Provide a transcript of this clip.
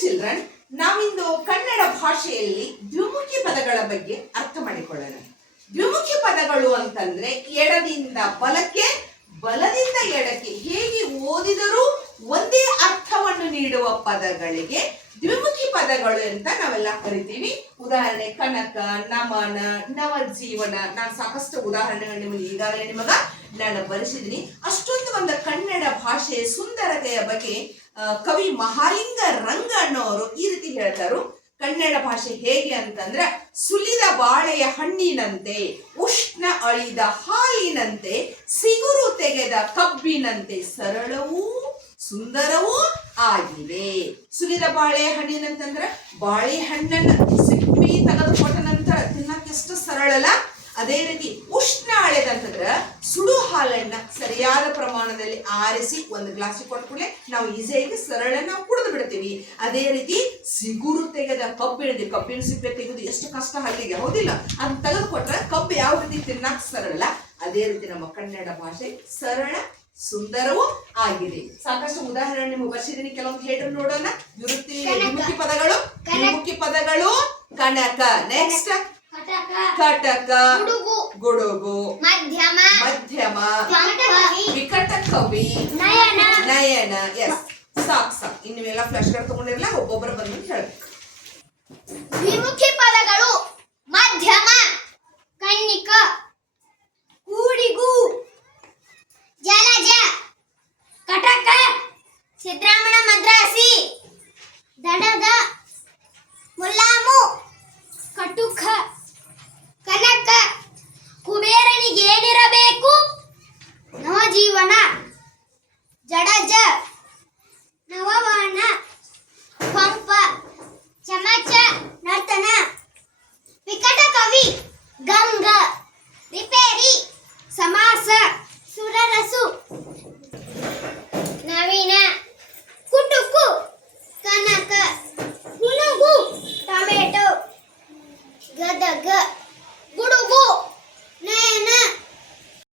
Children ನಾವಿಂದು ಕನ್ನಡ ಭಾಷೆಯಲ್ಲಿ ದ್ವಿಮುಖಿ ಪದಗಳ ಬಗ್ಗೆ ಅರ್ಥ ಮಾಡಿಕೊಳ್ಳೋಣ. ದ್ವಿಮುಖಿ ಪದಗಳು ಅಂತಂದ್ರೆ ಎಡದಿಂದ ಬಲಕ್ಕೆ, ಬಲದಿಂದ ಎಡಕ್ಕೆ ಹೇಗೆ ಓದಿದರೂ ಒಂದೇ ಅರ್ಥವನ್ನು ನೀಡುವ ಪದಗಳಿಗೆ ದ್ವಿಮುಖಿ ಪದಗಳು ಅಂತ ನಾವೆಲ್ಲ ಕರಿತೀವಿ. ಉದಾಹರಣೆ, ಕನಕ, ನಮನ, ನವಜೀವನ. ನಾನು ಸಾಕಷ್ಟು ಉದಾಹರಣೆಗಳು ನಿಮಗೆ ಈಗಾಗಲೇ ನಿಮಗ ನಾನು ಬರೆಸಿದ್ದೀನಿ ಅಷ್ಟೊಂದು ಒಂದು ಕನ್ನಡ ಭಾಷೆಯ ಸುಂದರತೆಯ ಬಗ್ಗೆ ಕವಿ ಮಹಾಲಿಂಗ ರಂಗ ಅನ್ನೋರು ಈ ರೀತಿ ಹೇಳ್ತಾರು. ಕನ್ನಡ ಭಾಷೆ ಹೇಗೆ ಅಂತಂದ್ರೆ, ಸುಲಿದ ಬಾಳೆಯ ಹಣ್ಣಿನಂತೆ, ಉಷ್ಣ ಅಳಿದ ಹಾಲಿನಂತೆ, ಸಿಗುರು ತೆಗೆದ ಕಬ್ಬಿನಂತೆ ಸರಳವೂ ಸುಂದರವೂ ಆಗಿವೆ. ಸುಲಿದ ಬಾಳೆ ಹಣ್ಣಿನಂತಂದ್ರೆ, ಬಾಳೆಹಣ್ಣನ್ನ ಸಿಪ್ಪಿ ತೆಗೆದುಕೊಟ್ಟ ನಂತರ ತಿನ್ನಕ್ಕೆ ಎಷ್ಟು ಸರಳಲ್ಲ ಅದೇ ರೀತಿ ಉಷ್ಣ ಅಳೆದಂತಂದ್ರ ಸುಡು ಹಾಲನ್ನ ಸರಿಯಾದ ಪ್ರಮಾಣದಲ್ಲಿ ಆರಿಸಿ ಒಂದು ಗ್ಲಾಸ್ ಕೊಟ್ಕೊಳ್ಳೆ ನಾವು ಈಸಿಯಾಗಿ ಸರಳ ನಾವು ಕುಡಿದು ಬಿಡ್ತೀವಿ. ಅದೇ ರೀತಿ ಸಿಗುರು ತೆಗೆದ ಕಬ್ಬಿಣದಿ ಕಬ್ಬಿನ ಸಿಪ್ಪೆ ತೆಗೆದು ಎಷ್ಟು ಕಷ್ಟ ಹಲ್ಲಿಗೆ ಹೌದಿಲ್ಲ ಅದನ್ನ ತೆಗೆದುಕೊಟ್ರೆ ಕಬ್ಬು ಯಾವ ರೀತಿ ತಿನ್ನಕ್ ಸರಳ ಅದೇ ರೀತಿ ನಮ್ಮ ಕನ್ನಡ ಭಾಷೆ ಸರಳ ಸುಂದರವೂ ಆಗಿದೆ. ಸಾಕಷ್ಟು ಉದಾಹರಣೆ ನಿಮಗೆ ಬರ್ಸಿದ್ದೀನಿ ಕೆಲವೊಂದು ಹೇಳಿ ನೋಡೋಣ. ವಿರುತ್ತಿ ಮುಖ್ಯ ಪದಗಳು. ಮುಖ್ಯ ಪದಗಳು ಕನಕ. ನೆಕ್ಸ್ಟ್ ಕಟಕ. ಕಟಕ. ಗುಡುಗು ಮಧ್ಯಮ ಮಧ್ಯಮ ವಿಕಟ ಕವಿ ನಯನ. ನಯನ. ಎಸ್ ಸಾಕ್ ಸಾಕ್. ಇನ್ನು ನೀವೆಲ್ಲ ಫ್ಲಾಶ್ ಕಾರ್ಡ್ ತಗೊಂಡಿರಲ್ಲ ಒಬ್ಬೊಬ್ಬರು ಬಂದು ಹೇಳ್ಬೇಕು. ವಿಮುಖಿ ಪದಗಳು ಮಧ್ಯಮ ಕನ್ನಿಕ ಕೂಡಿಗೂ ಜಲಜ ಕಟಕ ಸಿದ್ದರಾಮಣ ಮದ್ರಾಸಿ ದಡದ ಮುಲ್ಲಾಮು. ನವವಾಣ ಪಂಪ ಚಮಚ ನರ್ತನ ವಿಕಟ ಕವಿ ಗಂಗ ರಿಪೇರಿ ಸಮಾಸ ಸುರರಸು ನವೀನ ಕುಟುಕು ಕನಕ ಹುಣುಗು ಟೊಮೆಟೊ ಗದಗ